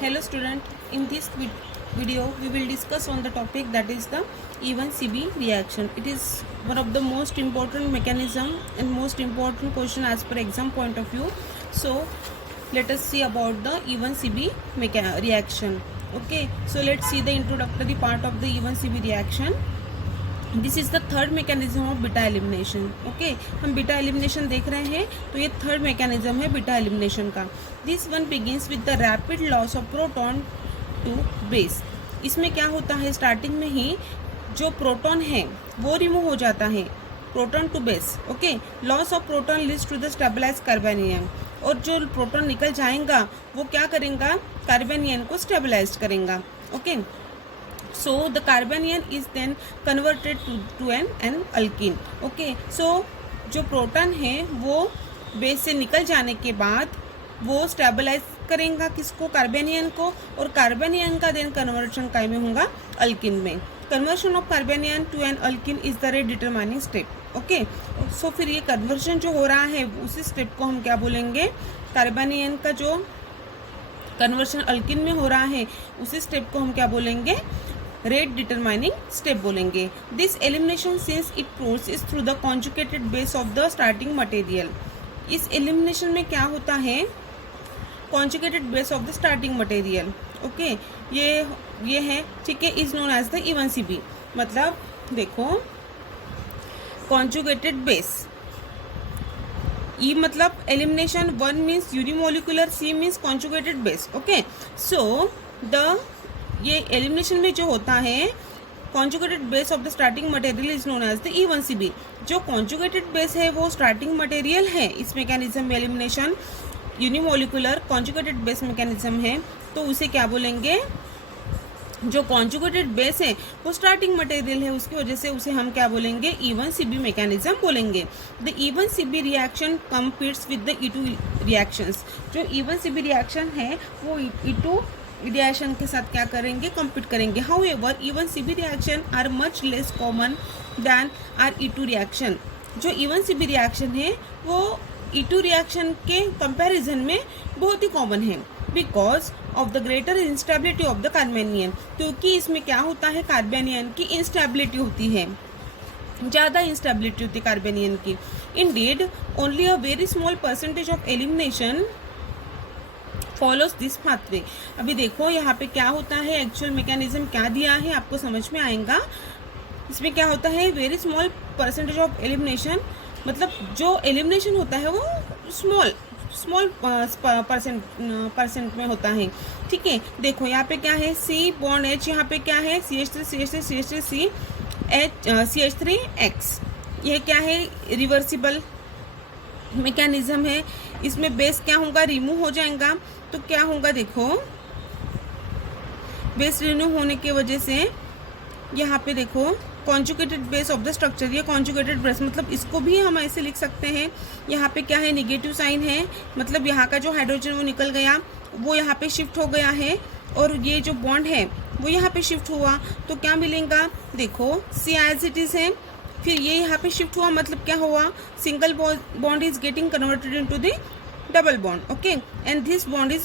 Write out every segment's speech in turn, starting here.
Hello student, in this video we will discuss on the topic that is the E1CB reaction. It is one of the most important mechanism and most important question as per exam point of view. So let us see about the E1CB reaction. Okay, so let's see the introductory part of the E1CB reaction. This is the third mechanism of beta elimination. Okay, हम beta elimination देख रहे हैं तो ये third mechanism है beta elimination का. This one begins with the rapid loss of proton to base. इसमें क्या होता है, स्टार्टिंग में ही जो प्रोटॉन है वो रिमूव हो जाता है, proton to base. Okay, loss of proton leads to the stabilise carbanion. और जो प्रोटॉन निकल जाएगा वो क्या करेगा, कार्बेनियन को स्टेबलाइज करेगा. Okay, so the carbanion is then converted to an alkene. okay, so जो प्रोटॉन है वो बेस से निकल जाने के बाद वो स्टेबलाइज करेगा किसको, कार्बेनियन को, और कार्बेनियन का देन कन्वर्शन काय में होगा, अल्किन में. Conversion of carbanion to an alkene is the rate determining step. Okay, so फिर ये कन्वर्शन जो हो रहा है उसी स्टेप को हम क्या बोलेंगे, कार्बेनियन का जो कन्वर्शन अल्किन में हो रहा है उसी स्टेप को हम क्या बोलेंगे, रेट डिटरमाइनिंग स्टेप बोलेंगे. This elimination since it process through the conjugated base of the starting material. इस एलिमिनेशन में क्या होता है, conjugated base of the starting material. Okay, ये है, ठीक है, is known as the E1CB. मतलब देखो, कॉन्जुगेटेड बेस, ई मतलब elimination, one means unimolecular, C means conjugated base. Okay, so the ये एलिमिनेशन में जो होता है conjugated base of the starting material is known as the E1CB. जो conjugated base है वो स्टार्टिंग मटेरियल है इस मैकेनिज्म में. Elimination unimolecular conjugated base mechanism है तो उसे क्या बोलेंगे, जो कॉन्जुगेटेड बेस है वो स्टार्टिंग मटेरियल है, उसकी वजह से उसे हम क्या बोलेंगे, E1CB मैकेनिज्म बोलेंगे. The E1CB reaction competes with the E2 reactions. जो E1CB रिएक्शन है वो E2 रिएक्शन के साथ क्या करेंगे, कम्पीट करेंगे. However E1CB reaction are much less common than are E2 reaction. जो E1CB रिएक्शन है वो E2 रिएक्शन के कंपैरिजन में बहुत ही कॉमन है, because of the greater instability of the carbanion. क्योंकि इसमें क्या होता है, कार्बेनियन की इंस्टेबिलिटी होती है, ज़्यादा इंस्टेबिलिटी होती है कार्बेनियन की. Indeed only a very small percentage of elimination follows this pathway. अभी देखो यहाँ पे क्या होता है, एक्चुअल मैकेनिज्म क्या दिया है आपको समझ में आएगा. इसमें क्या होता है, very small percentage of elimination, मतलब जो एलिमिनेशन होता है वो स्मॉल परसेंट में होता है. ठीक है, देखो यहाँ पे क्या है, C बॉन्ड H, यहाँ पे क्या है, CH3CH3CH3X. यह क्या है, रिवर्सिबल मैकेनिज्म है. इसमें बेस क्या होगा, रिमूव हो जाएगा. तो क्या होगा, देखो बेस रिमूव होने की वजह से यहाँ पे देखो conjugated base of the structure, ये कॉन्जुगेटेड बेस मतलब इसको भी हम ऐसे लिख सकते हैं. यहाँ पे क्या है, निगेटिव साइन है, मतलब यहाँ का जो हाइड्रोजन वो निकल गया, वो यहाँ पे शिफ्ट हो गया है, और ये जो बॉन्ड है वो यहाँ पे शिफ्ट हुआ. तो क्या मिलेगा, देखो C एज इट इज है, फिर ये यहाँ पे शिफ्ट हुआ, मतलब क्या हुआ, single bond is getting converted into the double bond. Okay, and this bond is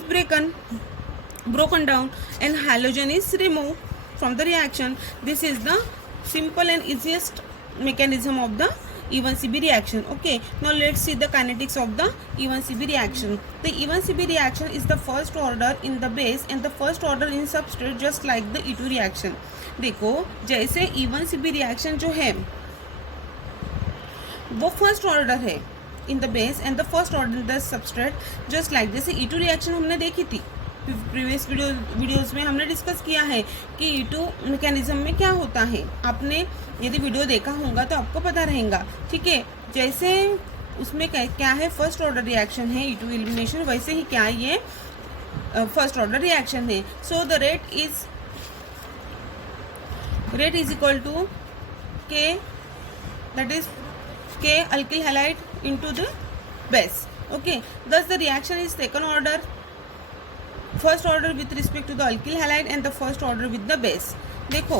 broken down and halogen is removed from the reaction. This is the simple and easiest mechanism of the E1CB reaction. Okay, now let's see the kinetics of the E1CB reaction. The E1CB reaction is the first order in the base and the first order in substrate, just like the E2 reaction. देखो जैसे E1CB reaction जो है वो first order है in the base and the first order in the substrate, just like जैसे E2 reaction हमने देखी थी प्रीवियस वीडियोस में, हमने डिस्कस किया है कि E2 मैकेनिज्म में क्या होता है. आपने यदि वीडियो देखा होगा तो आपको पता रहेगा. ठीक है, जैसे उसमें क्या है, फर्स्ट ऑर्डर रिएक्शन है E2 एलिमिनेशन, वैसे ही क्या ये फर्स्ट ऑर्डर रिएक्शन है. So the rate is equal to K, that is K alkyl halide into the base. Okay, thus the reaction is second order, first order with respect to the alkyl halide and the first order with the base. देखो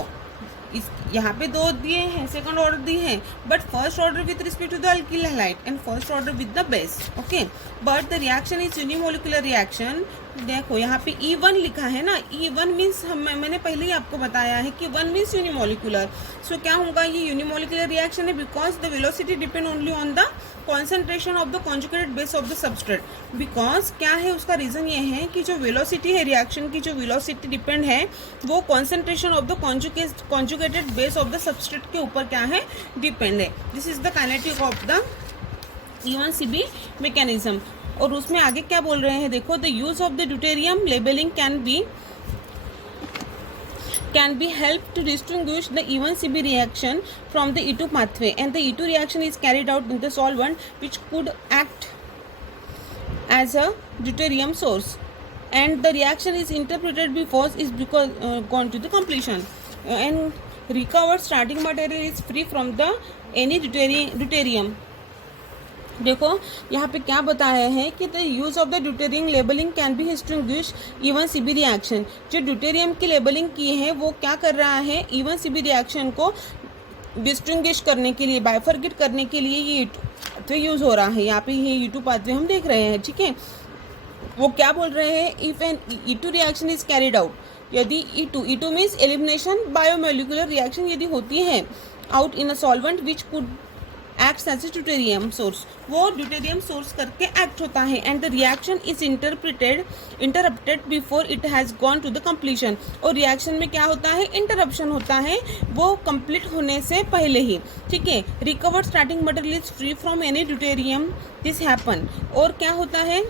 इस यहाँ पे दो दिए हैं, second order दिए हैं, but first order with respect to the alkyl halide and first order with the base. Okay, but the reaction is unimolecular reaction देखो यहाँ पे E1 लिखा है ना, E1 मीन्स मैंने पहले ही आपको बताया है कि 1 मीन्स यूनिमोलिकुलर। सो क्या होगा, ये यूनिमोलिकुलर रिएक्शन है because the velocity depend only on the concentration of the conjugated base of the substrate. Because क्या है, उसका रीजन ये है कि जो वेलोसिटी है रिएक्शन की, जो वेलोसिटी डिपेंड है वो concentration of the conjugated base of the substrate के ऊपर क्या है, डिपेंड है। This is the kinetic of the E1CB mechanism. और उसमें आगे क्या बोल रहे हैं, देखो, the use of the deuterium labelling can be helped to distinguish the E1CB reaction from the E2 pathway, and the E2 reaction is carried out in the solvent which could act as a deuterium source, and the reaction is interpreted before is gone to the completion, and recovered starting material is free from the any deuterium। देखो यहाँ पे क्या बताया है कि the use of the deuterium labelling can be distinguish E1CB reaction. जो deuterium की labelling की है वो क्या कर रहा है, E1CB रिएक्शन को डिस्टिंग्विश करने के लिए, बाइफरगेट करने के लिए ये पाथवे यूज हो रहा है। यहाँ पे ये E2 पाथवे हम देख रहे हैं, ठीक है। वो क्या बोल रहे हैं, if an E2 reaction is carried out, यदि E2 मीन्स एलिमिनेशन बायोमोलिकुलर रिएक्शन यदि होती है out in a solvent which could acts as a deuterium source, वो ड्यूटेरियम सोर्स करके एक्ट होता है, and the reaction is interrupted before it has gone to the completion. और रिएक्शन में क्या होता है, इंटरप्शन होता है वो कंप्लीट होने से पहले ही, ठीक है। Recovered starting material is free from any deuterium, this happen. और क्या होता है,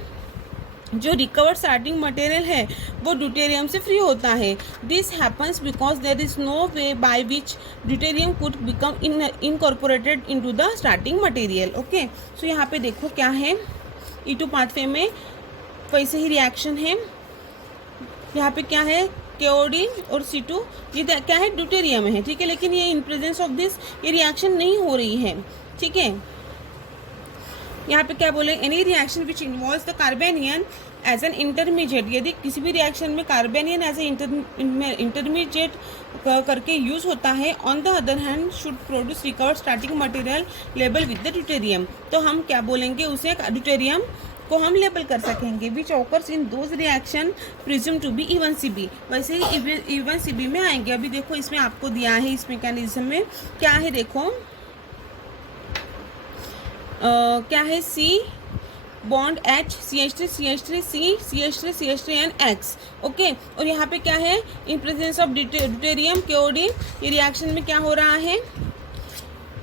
जो रिकवर्ड स्टार्टिंग मटेरियल है वो ड्यूटेरियम से फ्री होता है। This happens because there is no way by which deuterium could become incorporated into the starting material. Okay, so यहाँ पे देखो क्या है, E2 पाथवे में वैसे ही रिएक्शन है। यहाँ पे क्या है, KOD और C2, ये क्या है, ड्यूटेरियम है, ठीक है। लेकिन ये इन प्रेजेंस ऑफ दिस ये रिएक्शन नहीं हो रही है, ठीक है। यहाँ पे क्या बोले, any reaction which involves the carbanion as an intermediate, यदि किसी भी रिएक्शन में कार्बेनियन एज ए इंटरमीडिएट करके यूज होता है, on the other hand should produce recovered starting material labelled with the deuterium. तो हम क्या बोलेंगे, उसे ड्यूटेरियम को हम लेबल कर सकेंगे, which occurs in those reaction presume to be E1CB। वैसे ही E1CB में आएंगे। अभी देखो इसमें आपको दिया है, इस मैकेनिज्म में क्या है, देखो क्या है, C bond H CH3 CH3 C CH3 CH3 and X, okay. और यहाँ पे क्या है, इन प्रेजेंस ऑफ ड्यूटेरियम KOD, ये रिएक्शन में क्या हो रहा है,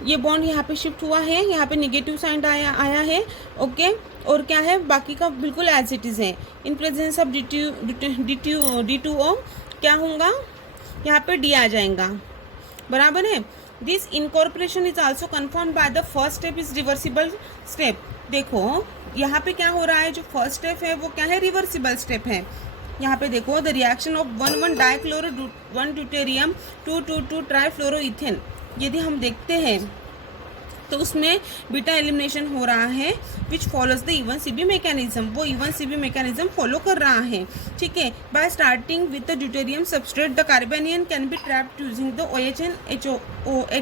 ये बॉन्ड यहाँ पे शिफ्ट हुआ है, यहाँ पे नेगेटिव साइन आया है, ओके। और क्या है, बाकी का बिल्कुल एज इट इज है। इन प्रेजेंस ऑफ D2O क्या होगा, यहाँ पे D आ जाएगा, बराबर है। This incorporation is also confirmed by the first step is reversible step. देखो यहाँ पे क्या हो रहा है, जो फर्स्ट स्टेप है वो क्या है, रिवर्सिबल स्टेप है। यहाँ पे देखो, the reaction of 1,1 dichloro 1 deuterium 2,2,2 ट्राइफ्लोरोइथेन, यदि हम देखते हैं तो उसमें बीटा एलिमिनेशन हो रहा है विच फॉलोज द E1CB मैकेनिज्म, वो E1CB मैकेनिज्म फॉलो कर रहा है, ठीक है। By starting with the deuterium substrate the carbanion can be trapped using the OH and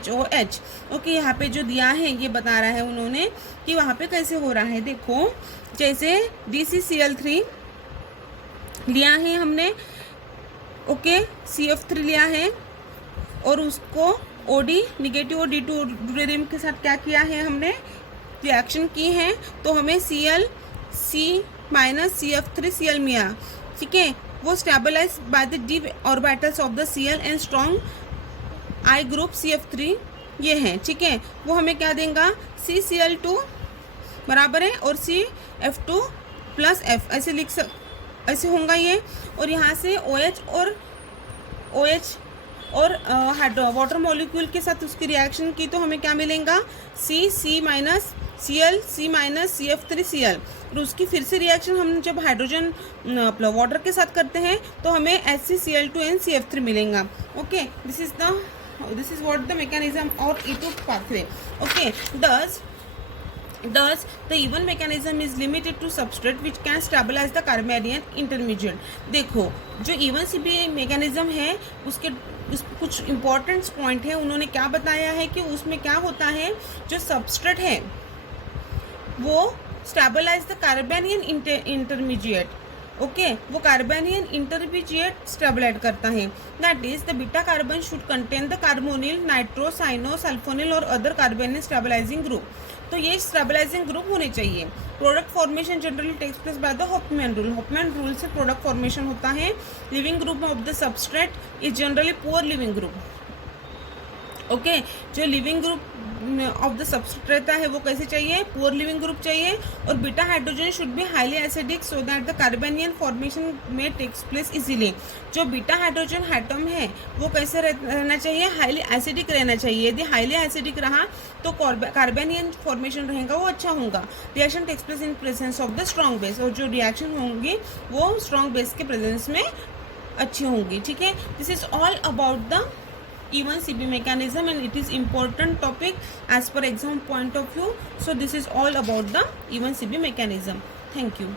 HOH। Okay, यहाँ पे जो दिया है ये बता रहा है उन्होंने कि वहाँ पे कैसे हो रहा है। देखो जैसे DCCl3 लिया है हमने, ओके, CF3 लिया है और उसको OD निगेटिव और D2 ड्यूटेरियम के साथ क्या किया है, हमने रिएक्शन की है, तो हमें Cl C minus CF3 Cl मिला, ठीक है। वो stabilise by the d orbitals of the Cl and strong I group CF3 ये हैं, ठीक है। वो हमें क्या देगा, CCl2 बराबर है और CF2 प्लस F, ऐसे होगा ये। और यहाँ से OH और वाटर मॉलिक्यूल के साथ उसकी रिएक्शन की तो हमें क्या मिलेगा, C minus C minus CF3 Cl। और उसकी फिर से रिएक्शन हम जब हाइड्रोजन वाटर के साथ करते हैं तो हमें HCCl2 एंड CF3 मिलेगा, okay. This is what the mechanism of E2 pathway, okay. Thus, the E1 mechanism is limited to substrate which can stabilize the carbanion intermediate। देखो जो E1CB mechanism है उसके कुछ important point है, उन्होंने क्या बताया है कि उसमें क्या होता है, जो substrate है वो stabilize the carbanion intermediate, okay वो कार्बेनियन इंटरमीडिएट स्टेबलाइज करता है, that is the beta carbon should contain the carbonyl, nitro, cyano, sulfonyl और अदर कार्बेनियन स्टेबलाइजिंग ग्रुप। तो ये स्टेबलाइजिंग ग्रुप होने चाहिए। Product formation generally takes place by the Hofmann rule. Hofmann rule से product formation होता है। Leaving group of the substrate is generally poor leaving group. Okay जो leaving group of the substrate रहता है वो कैसे चाहिए, पुअर लिविंग ग्रुप चाहिए। और beta hydrogen should be highly acidic so that the carbanion formation में टेक्स प्लेस इजीली। जो बीटा हाइड्रोजन एटम है वो कैसे रहना चाहिए, हाईली एसिडिक रहना चाहिए। यदि हाईली एसिडिक रहा तो कार्बेनियन फॉर्मेशन रहेगा वो अच्छा होगा। Reaction takes place in presence of the strong base, और जो रिएक्शन होंगी वो स्ट्रॉन्ग बेस के प्रेजेंस में अच्छी होंगी। ठीक है, this is all about the E1CB mechanism and it is important topic as per exam point of view. So this is all about the E1CB mechanism. Thank you.